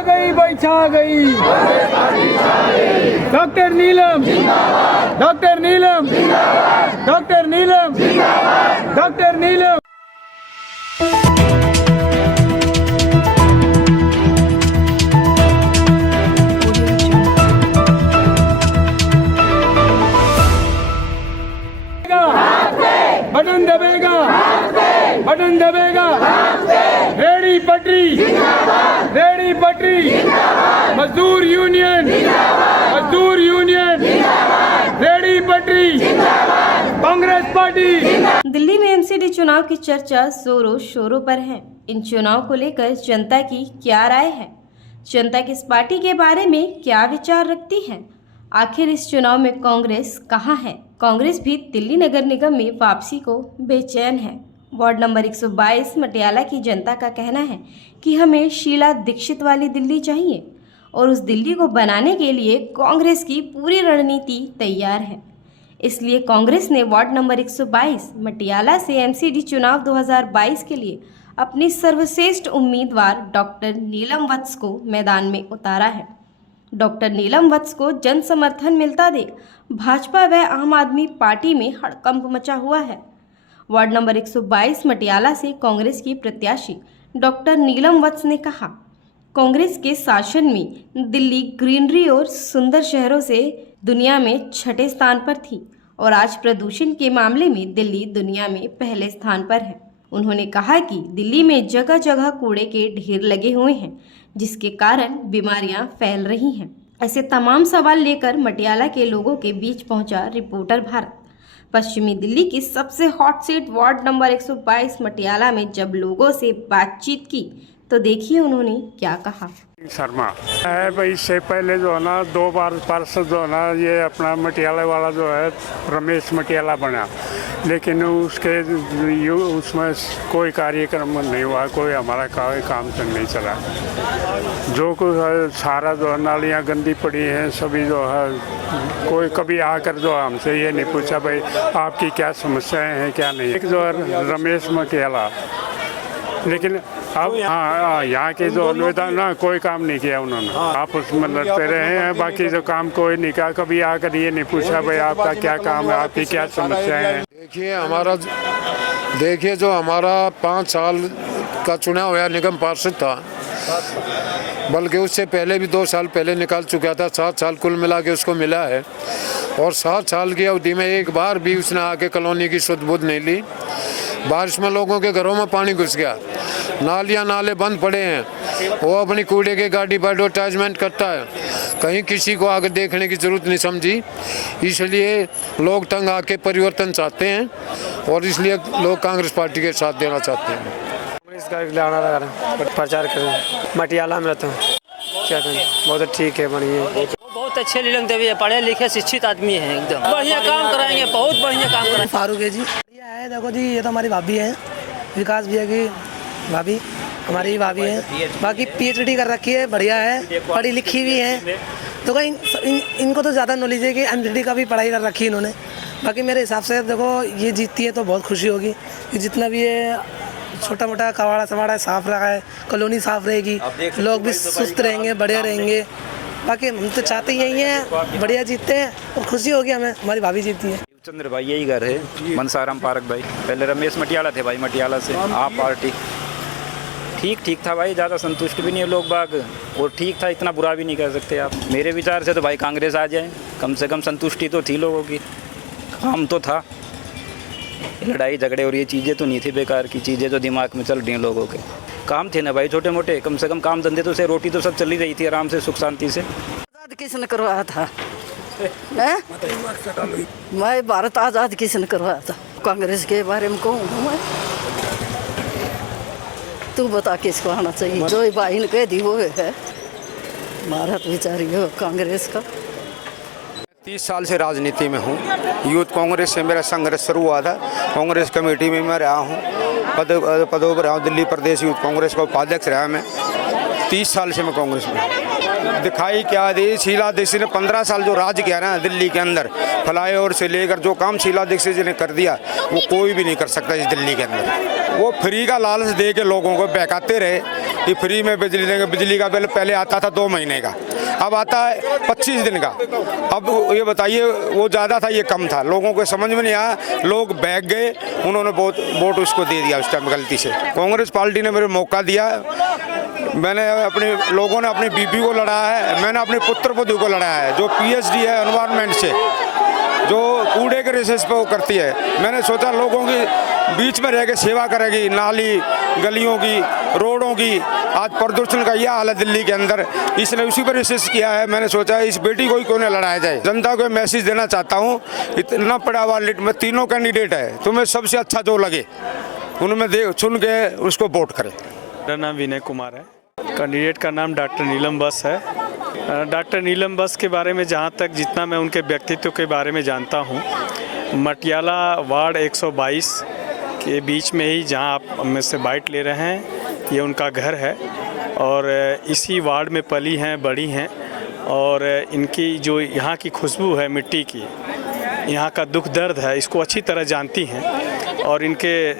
गई भाई छा गई। Doctor Neelam, doctor Neelam, doctor Neelam, doctor Neelam. Button दबेगा, बटन दबेगा। रेडी पटरी, रेडी पटरी। मजदूर यूनियन, मजदूर यूनियन, रेडी पटरी। कांग्रेस पार्टी। दिल्ली में एमसीडी चुनाव की चर्चा जोरों शोरों पर है। इन चुनाव को लेकर जनता की क्या राय है? जनता किस पार्टी के बारे में क्या विचार रखती है? आखिर इस चुनाव में कांग्रेस कहां है? कांग्रेस भी दिल्ली नगर निगम में वापसी को बेचैन है। वार्ड नंबर 122 मटियाला की जनता का कहना है कि हमें शीला दीक्षित वाली दिल्ली चाहिए और उस दिल्ली को बनाने के लिए कांग्रेस की पूरी रणनीति तैयार है। इसलिए कांग्रेस ने वार्ड नंबर 122 मटियाला से एमसीडी चुनाव 2022 के लिए अपनी सर्वश्रेष्ठ उम्मीदवार डॉक्टर नीलम वत्स को मैदान में उतारा है। डॉक्टर नीलम वत्स को जन समर्थन मिलता देख भाजपा व आम आदमी पार्टी में हड़कंप मचा हुआ है। वार्ड नंबर 122 मटियाला से कांग्रेस की प्रत्याशी डॉक्टर नीलम वत्स ने कहा, कांग्रेस के शासन में दिल्ली ग्रीनरी और सुंदर शहरों से दुनिया में छठे स्थान पर थी और आज प्रदूषण के मामले में दिल्ली दुनिया में पहले स्थान पर है। उन्होंने कहा कि दिल्ली में जगह जगह कूड़े के ढेर लगे हुए हैं जिसके कारण बीमारियां फैल रही हैं। ऐसे तमाम सवाल लेकर मटियाला के लोगों के बीच पहुंचा रिपोर्टर भारत। पश्चिमी दिल्ली की सबसे hot seat ward number 122 Matiala में जब लोगों से बातचीत की तो देखिए उन्होंने क्या कहा। शर्मा है भाई, इससे पहले जो है ना 2 बार पार्षद जो है ना ये अपना मटियाला वाला जो है रमेश मटियाला बना, लेकिन उसमें कोई कार्यक्रम नहीं हुआ, कोई हमारा काम तक नहीं चला। जो कुछ है सारा जो है नालियाँ गंदी पड़ी हैं सभी जो है, कोई कभी आकर जो हमसे ये नहीं पूछा भाई आपकी क्या समस्याएं हैं क्या नहीं। एक जो है रमेश मटियाला, लेकिन अब हाँ यहाँ के जो ना कोई काम नहीं किया उन्होंने। आप उसमें लड़ते रहे हैं, बाकी जो काम कोई नहीं किया। कभी आकर ये नहीं पूछा भाई आपका क्या काम है, आपकी क्या समस्याएं हैं। देखिए जो हमारा 5 साल का चुनाव हुआ निगम पार्षद था, बल्कि उससे पहले भी 2 साल पहले निकाल चुका था। 7 साल कुल मिला के उसको मिला है और 7 साल की अवधि में एक बार भी उसने आके कॉलोनी की शुद्ध बुद्ध नहीं ली। बारिश में लोगों के घरों में पानी घुस गया, नालियाँ नाले बंद पड़े हैं। वो अपनी कूड़े की गाड़ी पर एडवर्टाइजमेंट करता है, कहीं किसी को आगे देखने की जरूरत नहीं समझी। इसलिए लोग तंग आके परिवर्तन चाहते हैं और इसलिए लोग कांग्रेस पार्टी के साथ देना चाहते हैं। कांग्रेस का प्रचार करें। मटियाला में रहता हूँ, क्या करें, बहुत ठीक है, बढ़िया। बहुत अच्छे नीलम देवी है, पढ़े लिखे शिक्षित आदमी है, एकदम बढ़िया काम कराएंगे, बहुत बढ़िया काम कराएंगे। फारूक है जी, बढ़िया है। देखो जी ये तो हमारी भाभी है, विकास भैया की भाभी, हमारी भाभी है। बाकी PhD कर रखी है, बढ़िया है, पढ़ी लिखी भी है। तो इनको तो ज़्यादा नॉलेज है कि MD का भी पढ़ाई कर रखी है इन्होंने। बाकी मेरे हिसाब से देखो ये जीतती है तो बहुत खुशी होगी कि जितना भी ये छोटा मोटा कबाड़ा सवाड़ा साफ रखा है, कॉलोनी साफ रहेगी, लोग भी सुस्त रहेंगे, बढ़िया रहेंगे। बाकी हम तो चाहते ही यही हैं, बढ़िया जीतते हैं और खुशी होगी हमें, हमारी भाभी जीतती है। चंद्र भाई यही घर है, मनसाराम पार्क भाई। पहले रमेश मटियाला थे भाई, मटियाला से आप पार्टी ठीक था भाई, ज़्यादा संतुष्ट भी नहीं है लोग बाग, और ठीक था, इतना बुरा भी नहीं कह सकते आप। मेरे विचार से तो भाई कांग्रेस आ जाए, कम से कम संतुष्टि तो थी लोगों की, काम तो था। लड़ाई झगड़े और ये चीज़ें तो नहीं थी बेकार की चीज़ें जो दिमाग में चल रही हैं लोगों के। काम थे ना भाई छोटे मोटे, कम से कम काम धंधे तो से रोटी तो सब चली रही थी आराम से सुख शांति से। किसने करवाया था? मैं भारत आज़ाद किसने करवाया था? कांग्रेस के बारे में कहूँ मैं, तू बता किसको आना चाहिए? जो भाई ने कह दी वो है, भारत विचारी हो कांग्रेस का। 30 साल से राजनीति में हूँ। यूथ कांग्रेस से मेरा संघर्ष शुरू हुआ था। कांग्रेस कमेटी में मैं रहा हूँ, पदों पर रहा हूँ। दिल्ली प्रदेश यूथ कांग्रेस का उपाध्यक्ष रहा मैं। 30 साल से मैं कांग्रेस में। दिखाई क्या दी, शीला दीक्षित ने 15 साल जो राज किया ना दिल्ली के अंदर, फ्लाईओवर से लेकर जो काम शीला दीक्षित जी ने कर दिया वो कोई भी नहीं कर सकता इस दिल्ली के अंदर। वो फ्री का लालच दे के लोगों को बहकाते रहे कि फ्री में बिजली देंगे। बिजली का बिल पहले आता था 2 महीने का, अब आता है 25 दिन का। अब ये बताइए वो ज़्यादा था ये कम था, लोगों को समझ में नहीं आया, लोग बैग गए, उन्होंने वोट उसको दे दिया उस टाइम गलती से। कांग्रेस पार्टी ने मेरे मौका दिया, मैंने अपने लोगों ने अपनी बीबी को लड़ाया है, मैंने अपने पुत्र वधू को लड़ाया है जो पीएचडी है एनवायरनमेंट से, जो कूड़े के रिसर्च पे वो करती है। मैंने सोचा लोगों की बीच में रह के सेवा करेगी, नाली गलियों की, रोडों की। आज प्रदूषण का यह हाल है दिल्ली के अंदर, इसने उसी पर रिसर्च किया है। मैंने सोचा इस बेटी को ही क्यों न लड़ाया जाए। जनता को मैसेज देना चाहता हूँ, इतना बड़ा हुआ लिट में 3 कैंडिडेट है, तुम्हें सबसे अच्छा जो लगे उनमें चुन के उसको वोट करें। मेरा नाम विनय कुमार है, कैंडिडेट का नाम डॉक्टर नीलम बस है। डॉक्टर नीलम बस के बारे में जहाँ तक जितना मैं उनके व्यक्तित्व के बारे में जानता हूँ, मटियाला वार्ड 122 के बीच में ही जहाँ आप मुझसे बाइट ले रहे हैं, ये उनका घर है और इसी वार्ड में पली हैं, बड़ी हैं और इनकी जो यहाँ की खुशबू है मिट्टी की, यहाँ का दुख दर्द है, इसको अच्छी तरह जानती हैं। और इनके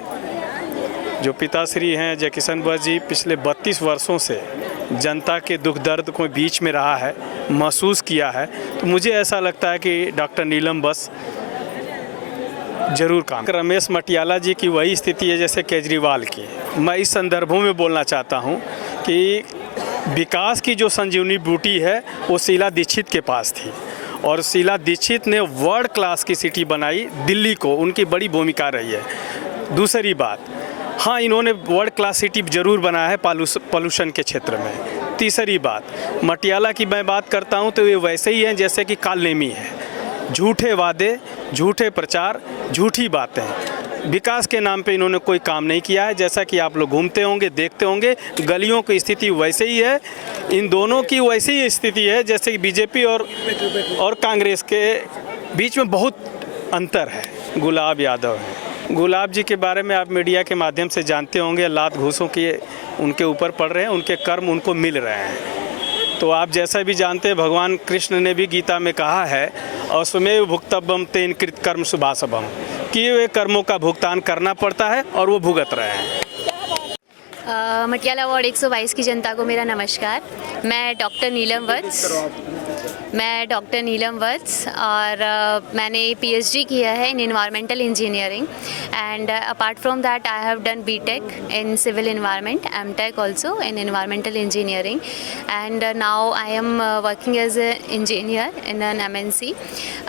जो पिताश्री हैं जय किशन बस जी पिछले 32 वर्षों से जनता के दुख दर्द को बीच में रहा है, महसूस किया है। तो मुझे ऐसा लगता है कि डॉक्टर नीलम बस जरूर काम। रमेश मटियाला जी की वही स्थिति है जैसे केजरीवाल की। मैं इस संदर्भों में बोलना चाहता हूं कि विकास की जो संजीवनी बूटी है वो शीला दीक्षित के पास थी और शीला दीक्षित ने वर्ल्ड क्लास की सिटी बनाई दिल्ली को, उनकी बड़ी भूमिका रही है। दूसरी बात, हाँ इन्होंने वर्ल्ड क्लास सिटी जरूर बनाया है पॉल्यूशन के क्षेत्र में। तीसरी बात, मटियाला की मैं बात करता हूँ तो ये वैसे ही हैं जैसे कि कालनेमी है, झूठे वादे, झूठे प्रचार, झूठी बातें। विकास के नाम पे इन्होंने कोई काम नहीं किया है। जैसा कि आप लोग घूमते होंगे, देखते होंगे, गलियों की स्थिति वैसे ही है, इन दोनों की वैसी ही स्थिति है जैसे कि बीजेपी और कांग्रेस के बीच में बहुत अंतर है। गुलाब यादव है, गुलाब जी के बारे में आप मीडिया के माध्यम से जानते होंगे, लात घूसों के उनके ऊपर पड़ रहे हैं, उनके कर्म उनको मिल रहे हैं। तो आप जैसा भी जानते हैं, भगवान कृष्ण ने भी गीता में कहा है अस्वमेव भुक्तव्यम तेन कृत कर्म शुभाशुभम, किए हुए कर्मों का भुगतान करना पड़ता है और वो भुगत रहे हैं। मटियाला वार्ड 122 की जनता को मेरा नमस्कार। मैं डॉक्टर नीलम वत्स और मैंने पीएचडी किया है in environmental engineering and apart from that I have done BTech in civil environment, MTech also in environmental engineering and now I am working as a engineer in an MNC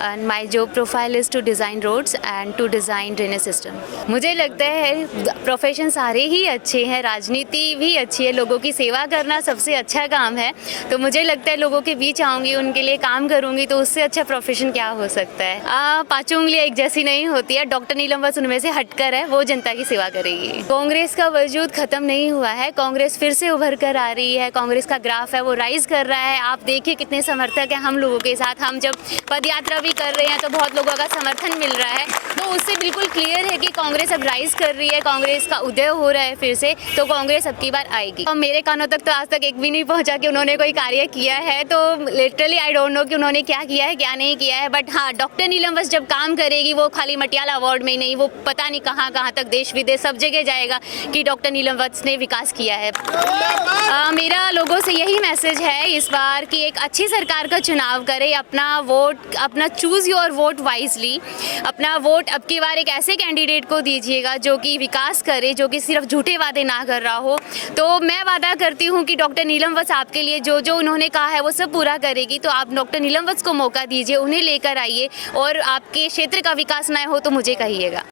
and my job profile is to design roads and to design drainage system. मुझे लगता है profession सारे ही अच्छे हैं, राजनीति भी अच्छी है, लोगों की सेवा करना सबसे अच्छा काम है। तो मुझे लगता है लोगों के बीच आऊँगी, उनके लिए काम करूँगी, तो उससे अच्छा प्रोफेशन क्या हो सकता है। 5 उंगलियाँ एक जैसी नहीं होती है। डॉक्टर नीलम बस उनमें से हटकर है, वो जनता की सेवा करेगी। कांग्रेस का वजूद खत्म नहीं हुआ है, कांग्रेस फिर से उभर कर आ रही है। कांग्रेस का ग्राफ है वो राइज कर रहा है। आप देखिए कितने समर्थक हैं हम लोगों के साथ। हम जब पद यात्रा भी कर रहे हैं तो बहुत लोगों का समर्थन मिल रहा है, तो उससे बिल्कुल क्लियर है कि कांग्रेस अब राइज कर रही है, कांग्रेस का उदय हो रहा है फिर से, तो कांग्रेस अब की बार आएगी। और मेरे कानों तक तो आज तक एक भी नहीं पहुंचा कि उन्होंने कोई कार्य किया है, तो लिटरली आई डोंट नो कि उन्होंने क्या किया है क्या नहीं किया है। बट हाँ, डॉक्टर नीलम बस जब काम करेगी वो खाली मटियाला वार्ड में नहीं, वो पता नहीं कहाँ कहाँ तक देश विदेश सब जगह जाएगा कि डॉक्टर नीलम बस ने विकास किया है। मेरा लोगों से यही मैसेज है इस बार कि एक अच्छी सरकार का चुनाव करें, अपना वोट, अपना चूज़ योर वोट वाइजली, अपना वोट अब की बार एक ऐसे कैंडिडेट को दीजिएगा जो कि विकास करे, जो कि सिर्फ झूठे वादे ना कर रहा हो। तो मैं वादा करती हूँ कि डॉक्टर नीलम बस आपके लिए जो जो उन्होंने कहा है वो सब पूरा करेगी। तो आप डॉक्टर नीलम बस को मौका दीजिए, उन्हें लेकर आइए और आपके क्षेत्र का विकास ना हो तो मुझे कहिएगा।